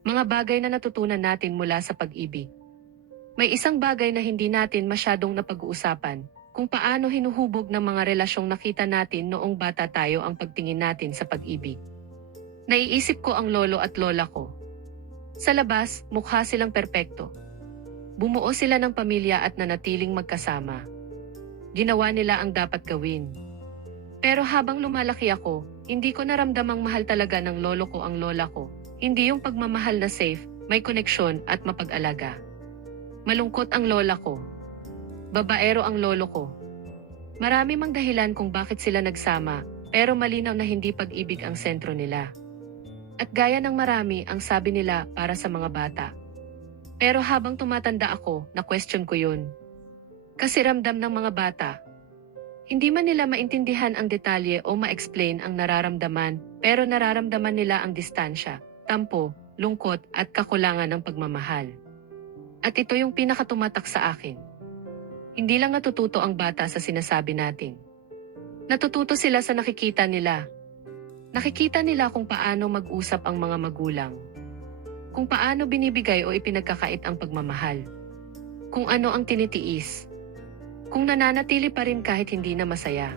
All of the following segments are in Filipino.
Mga bagay na natutunan natin mula sa pag-ibig. May isang bagay na hindi natin masyadong napag-uusapan, kung paano hinuhubog ng mga relasyong nakita natin noong bata tayo ang pagtingin natin sa pag-ibig. Naiisip ko ang lolo at lola ko. Sa labas, mukha silang perpekto. Bumuo sila ng pamilya at nanatiling magkasama. Ginawa nila ang dapat gawin. Pero habang lumalaki ako, hindi ko naramdamang mahal talaga ng lolo ko ang lola ko. Hindi yung pagmamahal na safe, may koneksyon at mapag-alaga. Malungkot ang lola ko. Babaero ang lolo ko. Marami mang dahilan kung bakit sila nagsama, pero malinaw na hindi pag-ibig ang sentro nila. At gaya ng marami ang sabi nila para sa mga bata. Pero habang tumatanda ako, na-question ko yun. Kasi ramdam ng mga bata. Hindi man nila maintindihan ang detalye o ma-explain ang nararamdaman, pero nararamdaman nila ang distansya, tampo, lungkot at kakulangan ng pagmamahal. At ito yung pinakatumatak sa akin. Hindi lang natututo ang bata sa sinasabi natin. Natututo sila sa nakikita nila. Nakikita nila kung paano mag-usap ang mga magulang. Kung paano binibigay o ipinagkakait ang pagmamahal. Kung ano ang tinitiis. Kung nananatili pa rin kahit hindi na masaya.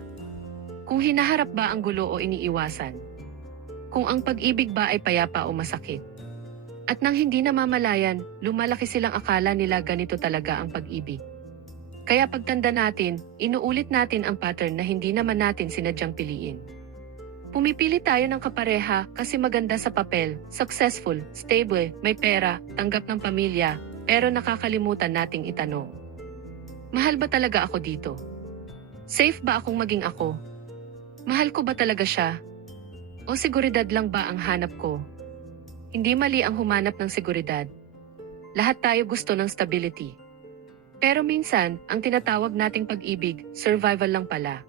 Kung hinaharap ba ang gulo o iniiwasan. Kung ang pag-ibig ba ay payapa o masakit. At nang hindi namamalayan, lumalaki silang akala nila ganito talaga ang pag-ibig. Kaya pagtanda natin, inuulit natin ang pattern na hindi naman natin sinadyang piliin. Pumipili tayo ng kapareha kasi maganda sa papel, successful, stable, may pera, tanggap ng pamilya, pero nakakalimutan nating itanong. Mahal ba talaga ako dito? Safe ba akong maging ako? Mahal ko ba talaga siya? O seguridad lang ba ang hanap ko? Hindi mali ang humanap ng seguridad. Lahat tayo gusto ng stability. Pero minsan, ang tinatawag nating pag-ibig, survival lang pala.